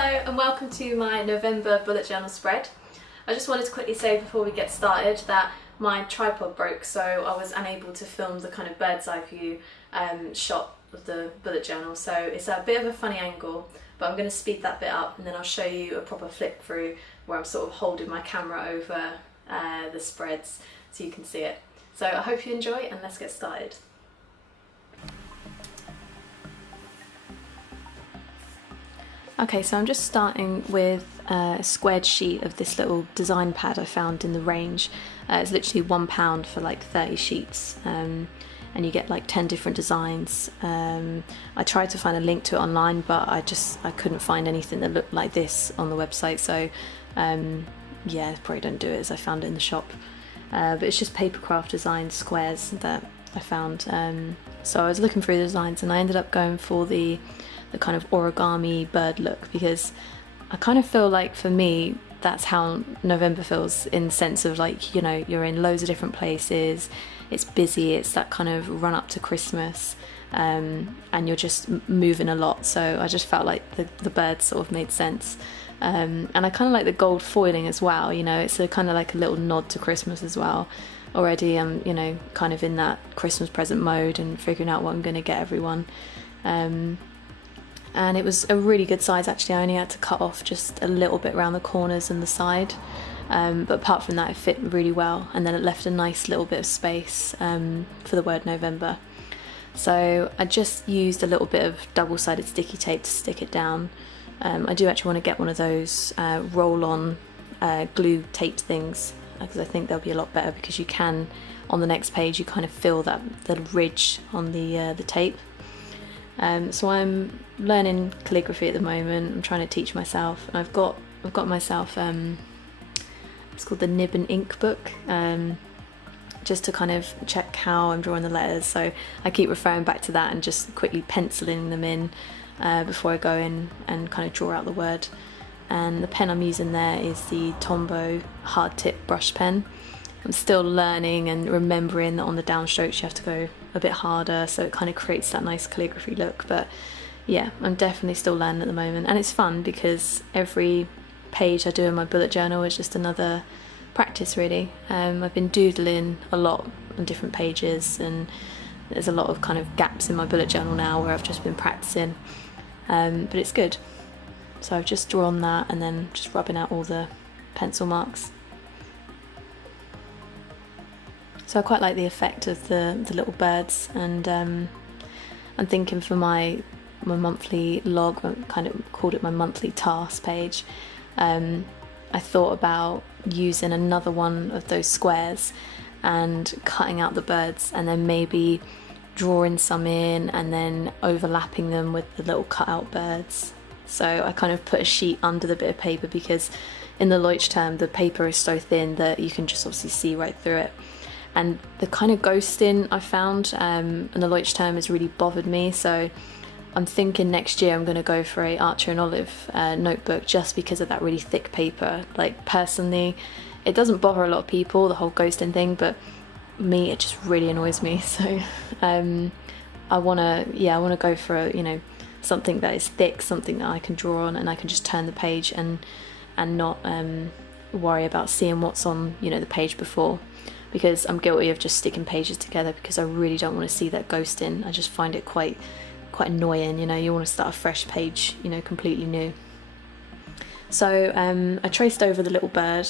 Hello and welcome to my November bullet journal spread. I just wanted to quickly say before we get started that my tripod broke, so I was unable to film the kind of bird's eye view shot of the bullet journal, so it's a bit of a funny angle, but I'm going to speed that bit up and then I'll show you a proper flick through where I'm sort of holding my camera over the spreads so you can see it. So I hope you enjoy and let's get started. Okay, so I'm just starting with a squared sheet of this little design pad I found in the range. It's literally £1 for like 30 sheets, and you get like 10 different designs. I tried to find a link to it online, but I couldn't find anything that looked like this on the website, so yeah, probably don't do it as I found it in the shop. But it's just papercraft design squares that I found. So I was looking through the designs and I ended up going for the kind of origami bird look, because I kind of feel like for me that's how November feels, in the sense of like, you know, you're in loads of different places, it's busy, it's that kind of run up to Christmas, and you're just moving a lot, so I just felt like the birds sort of made sense. And I kind of like the gold foiling as well, you know, it's a kind of like a little nod to Christmas as well. Already I'm, you know, kind of in that Christmas present mode and figuring out what I'm going to get everyone. And it was a really good size actually. I only had to cut off just a little bit around the corners and the side, but apart from that it fit really well, and then it left a nice little bit of space for the word November. So I just used a little bit of double-sided sticky tape to stick it down. I do actually want to get one of those roll-on glue taped things, because I think they'll be a lot better, because you can, on the next page, you kind of feel that little ridge on the tape. So I'm learning calligraphy at the moment. I'm trying to teach myself, and I've got myself it's called the Nib and Ink book, just to kind of check how I'm drawing the letters. So I keep referring back to that and just quickly penciling them in before I go in and kind of draw out the word. And the pen I'm using there is the Tombow hard tip brush pen. I'm still learning and remembering that on the downstrokes you have to go a bit harder, so it kind of creates that nice calligraphy look. But yeah, I'm definitely still learning at the moment, and it's fun because every page I do in my bullet journal is just another practice really. I've been doodling a lot on different pages, and there's a lot of kind of gaps in my bullet journal now where I've just been practicing, but it's good. So I've just drawn that and then just rubbing out all the pencil marks. So I quite like the effect of the little birds, and I'm thinking for my monthly log, I kind of called it my monthly task page, I thought about using another one of those squares and cutting out the birds, and then maybe drawing some in and then overlapping them with the little cut out birds. So I kind of put a sheet under the bit of paper, because in the Leuchtturm the paper is so thin that you can just obviously see right through it. And the kind of ghosting I found and the Leuchtturm has really bothered me, so I'm thinking next year I'm going to go for a Archer and Olive notebook, just because of that really thick paper. Like personally, it doesn't bother a lot of people, the whole ghosting thing, but me, it just really annoys me. So I want to go for you know, something that is thick, something that I can draw on and I can just turn the page and not worry about seeing what's on, you know, the page before. Because I'm guilty of just sticking pages together because I really don't want to see that ghosting. I just find it quite annoying, you know. You want to start a fresh page, you know, completely new. So I traced over the little bird,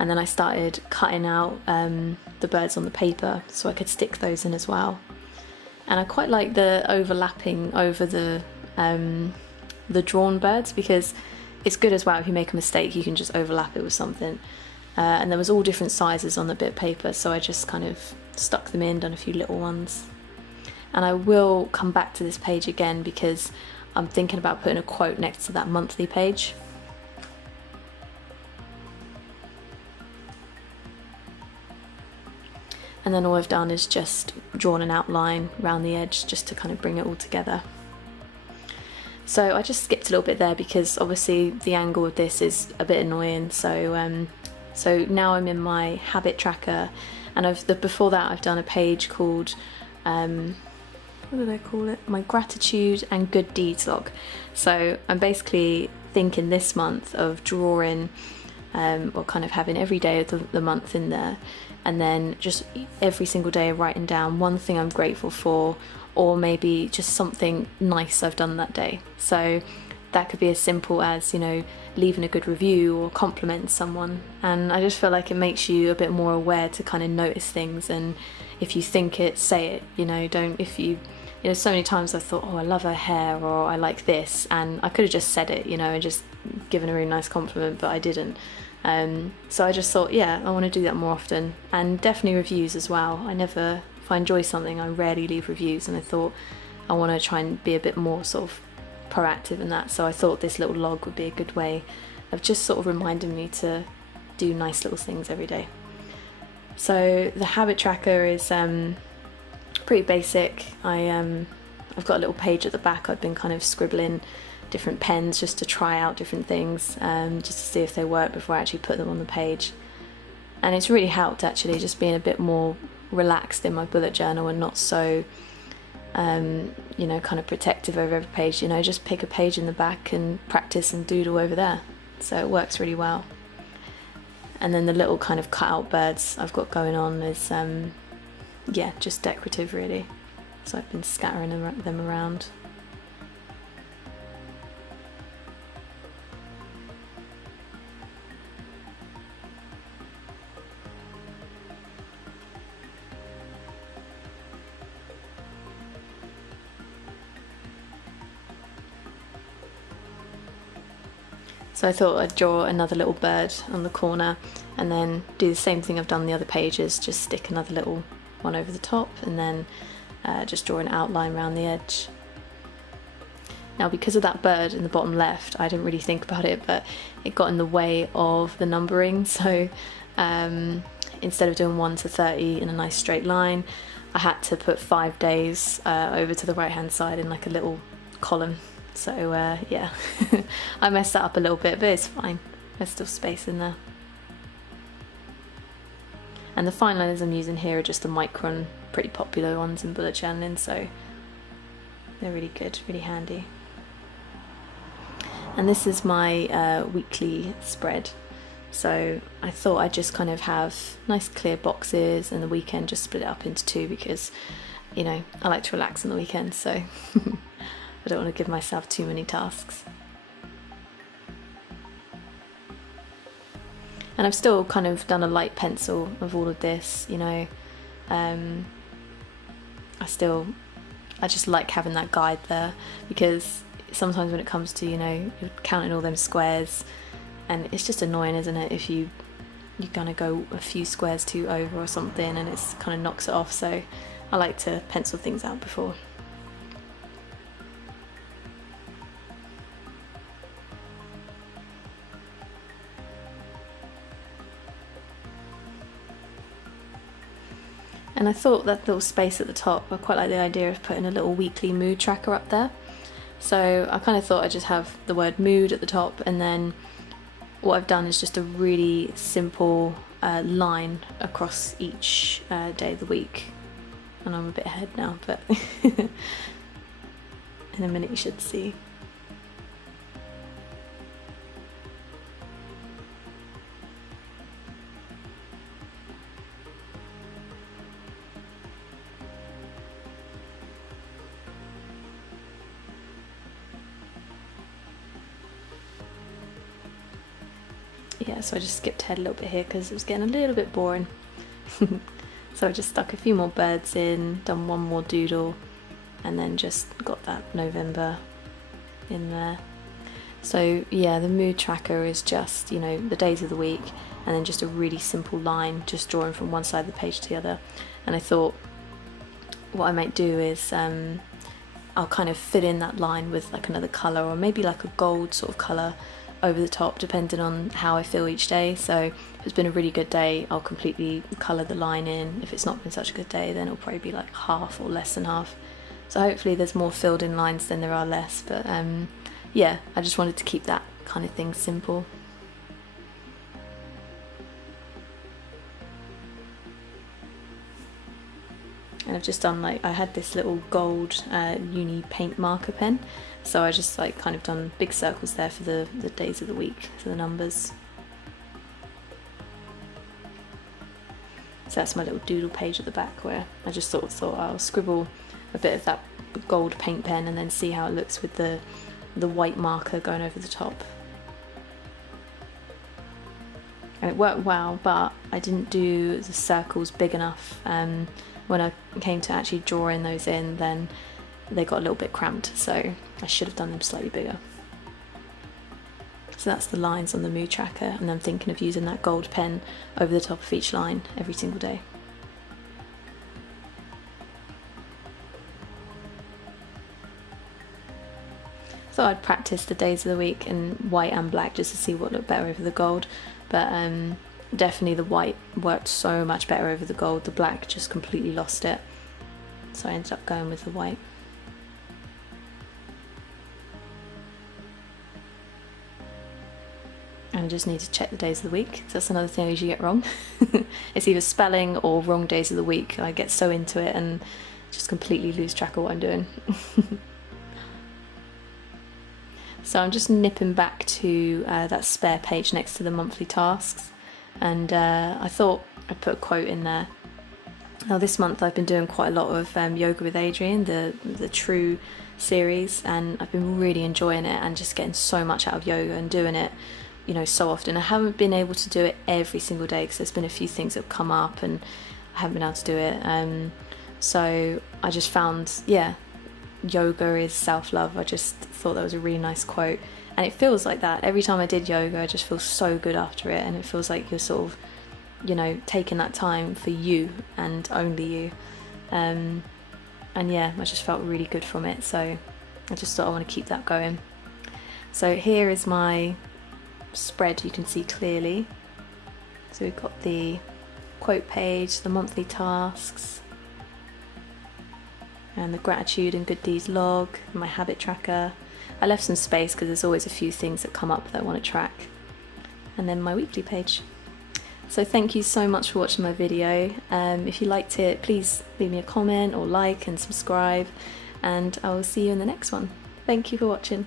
and then I started cutting out the birds on the paper so I could stick those in as well. And I quite like the overlapping over the drawn birds, because it's good as well. If you make a mistake, you can just overlap it with something. And there was all different sizes on the bit of paper, so I just kind of stuck them in, done a few little ones. And I will come back to this page again, because I'm thinking about putting a quote next to that monthly page. And then all I've done is just drawn an outline around the edge, just to kind of bring it all together. So I just skipped a little bit there, because obviously the angle of this is a bit annoying. So now I'm in my habit tracker, and before that I've done a page called what do they call it? My gratitude and good deeds log. So I'm basically thinking this month of drawing, or kind of having every day of the month in there, and then just every single day writing down one thing I'm grateful for, or maybe just something nice I've done that day. So that could be as simple as, leaving a good review or complimenting someone. And I just feel like it makes you a bit more aware to kind of notice things, and if you think it, say it. Don't, if you so many times I've thought, oh, I love her hair, or I like this, and I could have just said it, and just given a really nice compliment, but I didn't. So I just thought, yeah, I want to do that more often. And definitely reviews as well. If I enjoy something, I rarely leave reviews, and I thought I want to try and be a bit more sort of proactive in that. So I thought this little log would be a good way of just sort of reminding me to do nice little things every day. So the habit tracker is pretty basic. I've got a little page at the back. I've been kind of scribbling different pens just to try out different things, just to see if they work before I actually put them on the page. And it's really helped, actually, just being a bit more relaxed in my bullet journal and not so kind of protective over every page. Just pick a page in the back and practice and doodle over there. So it works really well. And then the little kind of cut out birds I've got going on is just decorative, really. So I've been scattering them around. So I thought I'd draw another little bird on the corner, and then do the same thing I've done the other pages, just stick another little one over the top, and then just draw an outline around the edge. Now, because of that bird in the bottom left, I didn't really think about it, but it got in the way of the numbering. So instead of doing 1 to 30 in a nice straight line, I had to put 5 days over to the right hand side in like a little column. So I messed that up a little bit, but it's fine. There's still space in there. And the fine liners I'm using here are just the micron, pretty popular ones in bullet journaling, so they're really good, really handy. And this is my weekly spread. So I thought I'd just kind of have nice clear boxes, and the weekend just split it up into 2, because I like to relax on the weekend, so I don't want to give myself too many tasks. And I've still kind of done a light pencil of all of this, I just like having that guide there, because sometimes when it comes to, you're counting all them squares, and it's just annoying, isn't it, if you're gonna go a few squares too over or something, and it's kind of knocks it off. So I like to pencil things out before. And I thought that little space at the top, I quite like the idea of putting a little weekly mood tracker up there. So I kind of thought I'd just have the word mood at the top, and then what I've done is just a really simple line across each day of the week. And I'm a bit ahead now, but in a minute you should see. Yeah, so I just skipped ahead a little bit here because it was getting a little bit boring. So I just stuck a few more birds in, done one more doodle, and then just got that November in there. So yeah, the mood tracker is just, the days of the week, and then just a really simple line, just drawing from one side of the page to the other. And I thought what I might do is I'll kind of fill in that line with like another colour, or maybe like a gold sort of colour over the top, depending on how I feel each day. So if it's been a really good day, I'll completely colour the line in. If it's not been such a good day, then it'll probably be like half or less than half. So hopefully there's more filled in lines than there are less, but yeah, I just wanted to keep that kind of thing simple. And I've just done like, I had this little gold uni paint marker pen, so I just like kind of done big circles there for the days of the week, for the numbers. So that's my little doodle page at the back, where I just sort of thought I'll scribble a bit of that gold paint pen and then see how it looks with the white marker going over the top. And it worked well, but I didn't do the circles big enough. When I came to actually drawing those in, then they got a little bit cramped, so I should have done them slightly bigger. So that's the lines on the mood tracker, and I'm thinking of using that gold pen over the top of each line every single day. So I'd practice the days of the week in white and black just to see what looked better over the gold, but definitely the white worked so much better over the gold. The black just completely lost it, so I ended up going with the white. And I just need to check the days of the week. So that's another thing I usually get wrong. It's either spelling or wrong days of the week. I get so into it and just completely lose track of what I'm doing. So I'm just nipping back to that spare page next to the monthly tasks, and I thought I'd put a quote in there. Now this month I've been doing quite a lot of Yoga with Adriene, the True series, and I've been really enjoying it and just getting so much out of yoga and doing it, you know, so often. I haven't been able to do it every single day because there's been a few things that have come up and I haven't been able to do it. So I just found, yeah, yoga is self-love. I just thought that was a really nice quote, and it feels like that every time I did yoga. I just feel so good after it, and it feels like you're sort of, you know, taking that time for you and only you, and yeah, I just felt really good from it, so I just thought I want to keep that going. So here is my spread, you can see clearly. So we've got the quote page, the monthly tasks, and the gratitude and good deeds log, my habit tracker. I left some space because there's always a few things that come up that I want to track, and then my weekly page. So thank you so much for watching my video. If you liked it, please leave me a comment or like and subscribe, and I will see you in the next one. Thank you for watching.